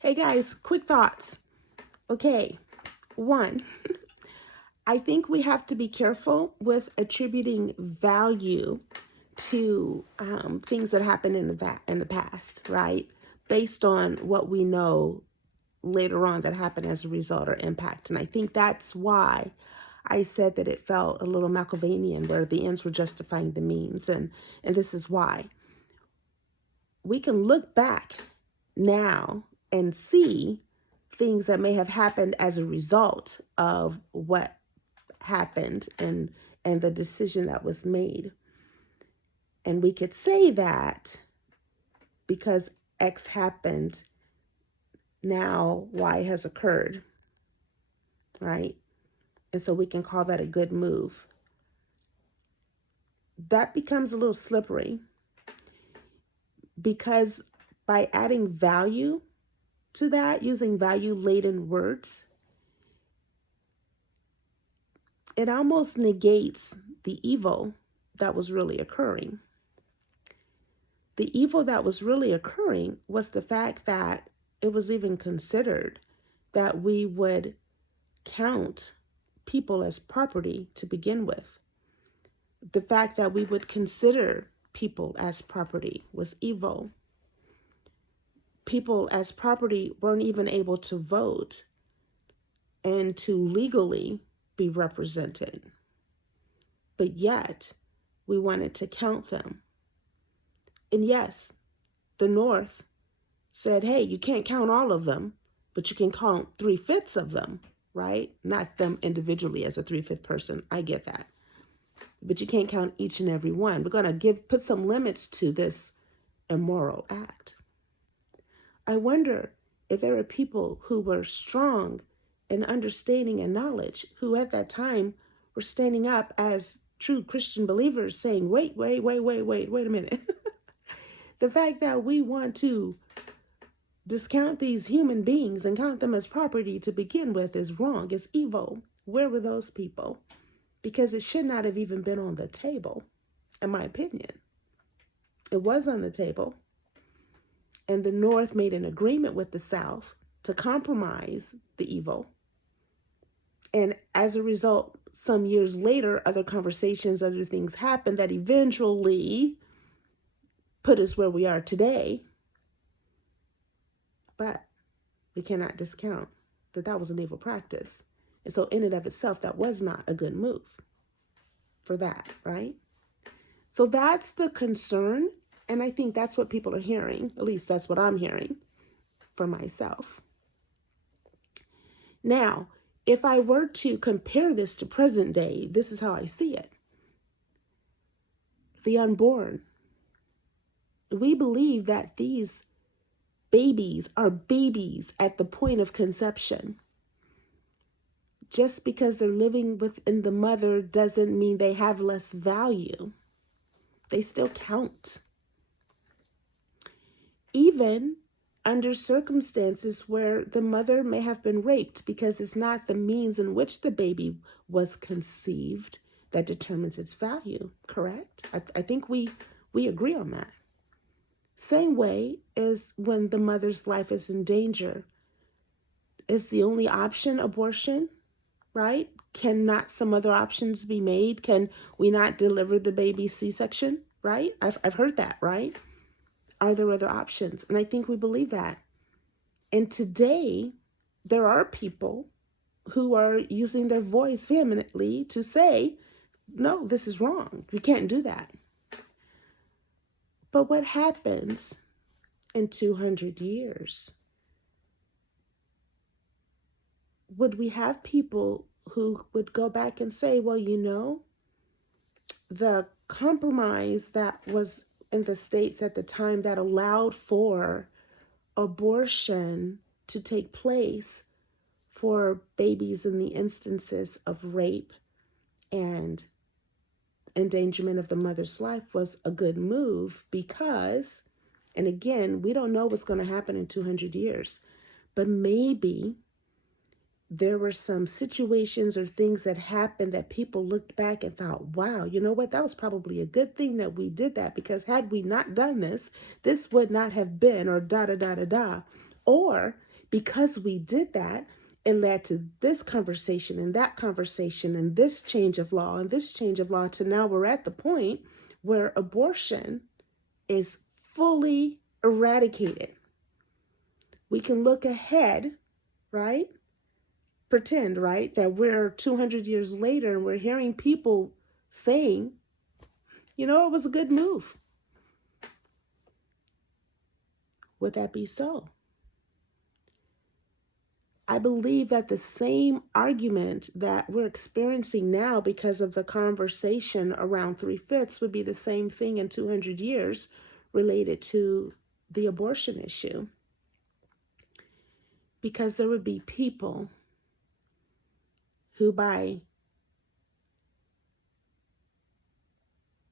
Hey guys, quick thoughts. Okay, one, I think we have to be careful with attributing value to things that happened in the past, right? Based on what we know later on that happened as a result or impact. And I think that's why I said that it felt a little Machiavellian, where the ends were justifying the means. And this is why. We can look back now and see things that may have happened as a result of what happened and the decision that was made. And we could say that because X happened, now Y has occurred, right? And so we can call that a good move. That becomes a little slippery because by adding value to that, using value-laden words, it almost negates the evil that was really occurring. The evil that was really occurring was the fact that it was even considered that we would count people as property to begin with. The fact that we would consider people as property was evil. People as property weren't even able to vote and to legally be represented. But yet, we wanted to count them. And yes, the North said, hey, you can't count all of them, but you can count 3/5 of them, right? Not them individually as a 3/5 person. I get that. But you can't count each and every one. We're going to put some limits to this immoral act. I wonder if there are people who were strong in understanding and knowledge, who at that time were standing up as true Christian believers saying, wait a minute. The fact that we want to discount these human beings and count them as property to begin with is wrong, is evil. Where were those people? Because it should not have even been on the table, in my opinion. It was on the table. And the North made an agreement with the South to compromise the evil. And as a result, some years later, other conversations, other things happened that eventually put us where we are today. But we cannot discount that that was an evil practice. And so in and of itself, that was not a good move for that, right? So that's the concern. And I think that's what people are hearing. At least that's what I'm hearing for myself. Now, if I were to compare this to present day, this is how I see it. The unborn. We believe that these babies are babies at the point of conception. Just because they're living within the mother doesn't mean they have less value. They still count. Even under circumstances where the mother may have been raped, because it's not the means in which the baby was conceived that determines its value, correct? I think we agree on that. Same way as when the mother's life is in danger. Is the only option abortion, right? Cannot some other options be made? Can we not deliver the baby C-section, right? I've heard that, right? Are there other options? And I think we believe that. And today, there are people who are using their voice vehemently to say, no, this is wrong. We can't do that. But what happens in 200 years? Would we have people who would go back and say, well, you know, the compromise that was in the states at the time that allowed for abortion to take place for babies in the instances of rape and endangerment of the mother's life was a good move because, and again, we don't know what's going to happen in 200 years, but maybe there were some situations or things that happened that people looked back and thought, wow, you know what? That was probably a good thing that we did that, because had we not done this, this would not have been, or da da da da da. Or Because we did that, it led to this conversation and that conversation and this change of law and this change of law, to now we're at the point where abortion is fully eradicated. We can look ahead, right? Pretend, right, that we're 200 years later and we're hearing people saying, it was a good move. Would that be so? I believe that the same argument that we're experiencing now because of the conversation around 3/5 would be the same thing in 200 years related to the abortion issue. Because there would be people who, by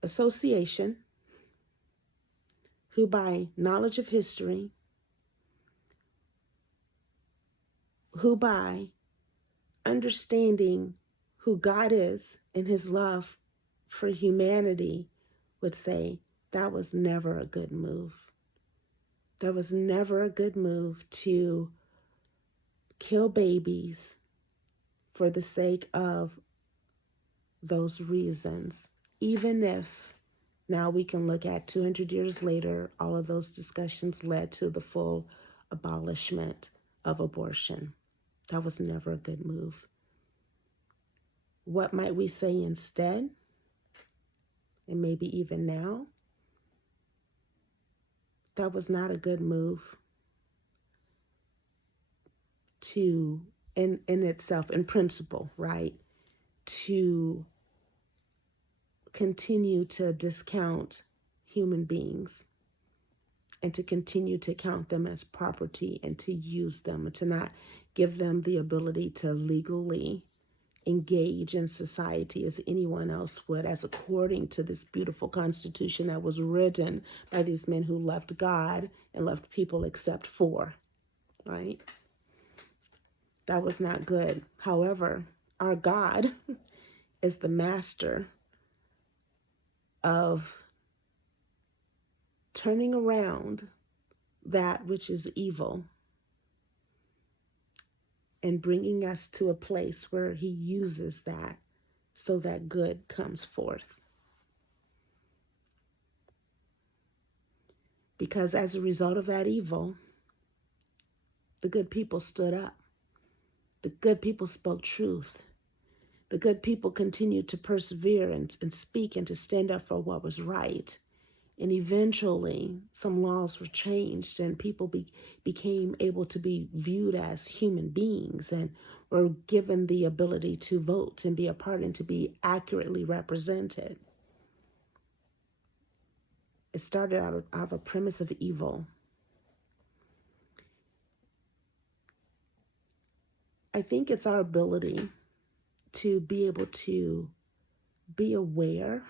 association, who by knowledge of history, who by understanding who God is and his love for humanity, would say that was never a good move. That was never a good move to kill babies for the sake of those reasons. Even if now we can look at 200 years later, all of those discussions led to the full abolishment of abortion. That was never a good move. What might we say instead? And maybe even now, that was not a good move to, in itself, in principle, right? To continue to discount human beings and to continue to count them as property and to use them and to not give them the ability to legally engage in society as anyone else would, as according to this beautiful constitution that was written by these men who left God and left people except for, right? That was not good. However, our God is the master of turning around that which is evil and bringing us to a place where he uses that so that good comes forth. Because as a result of that evil, the good people stood up. The good people spoke truth. The good people continued to persevere and speak and to stand up for what was right. And eventually, some laws were changed and people became able to be viewed as human beings and were given the ability to vote and be a part and to be accurately represented. It started out of a premise of evil. I think it's our ability to be able to be aware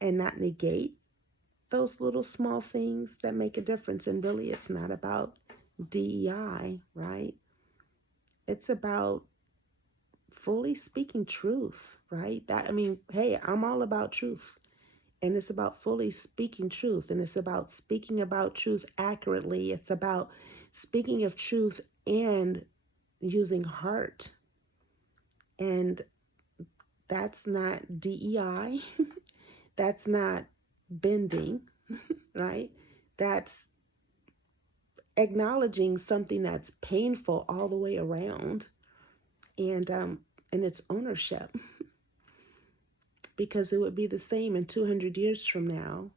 and not negate those little small things that make a difference. And really, it's not about DEI, right? It's about fully speaking truth, right? Hey, I'm all about truth. And it's about fully speaking truth. And it's about speaking about truth accurately. It's about speaking of truth and using heart. And that's not DEI. That's not bending, right? That's acknowledging something that's painful all the way around, and its ownership. Because it would be the same in 200 years from now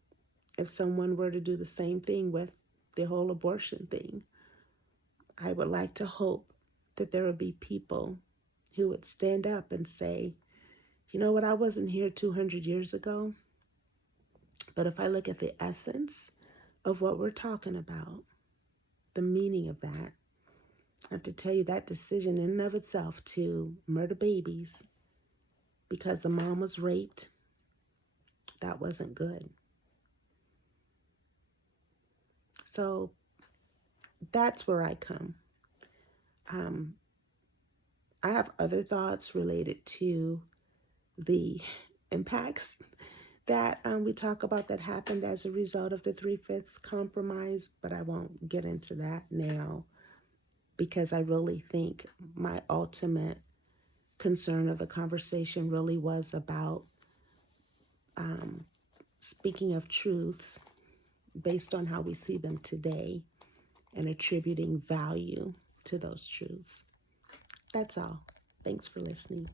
if someone were to do the same thing with the whole abortion thing. I would like to hope that there would be people who would stand up and say, you know what, I wasn't here 200 years ago, but if I look at the essence of what we're talking about, the meaning of that, I have to tell you that decision in and of itself to murder babies because the mom was raped, that wasn't good. So that's where I come. I have other thoughts related to the impacts that we talk about that happened as a result of the 3/5 compromise, but I won't get into that now because I really think my ultimate concern of the conversation really was about speaking of truths based on how we see them today and attributing value to those truths. That's all. Thanks for listening.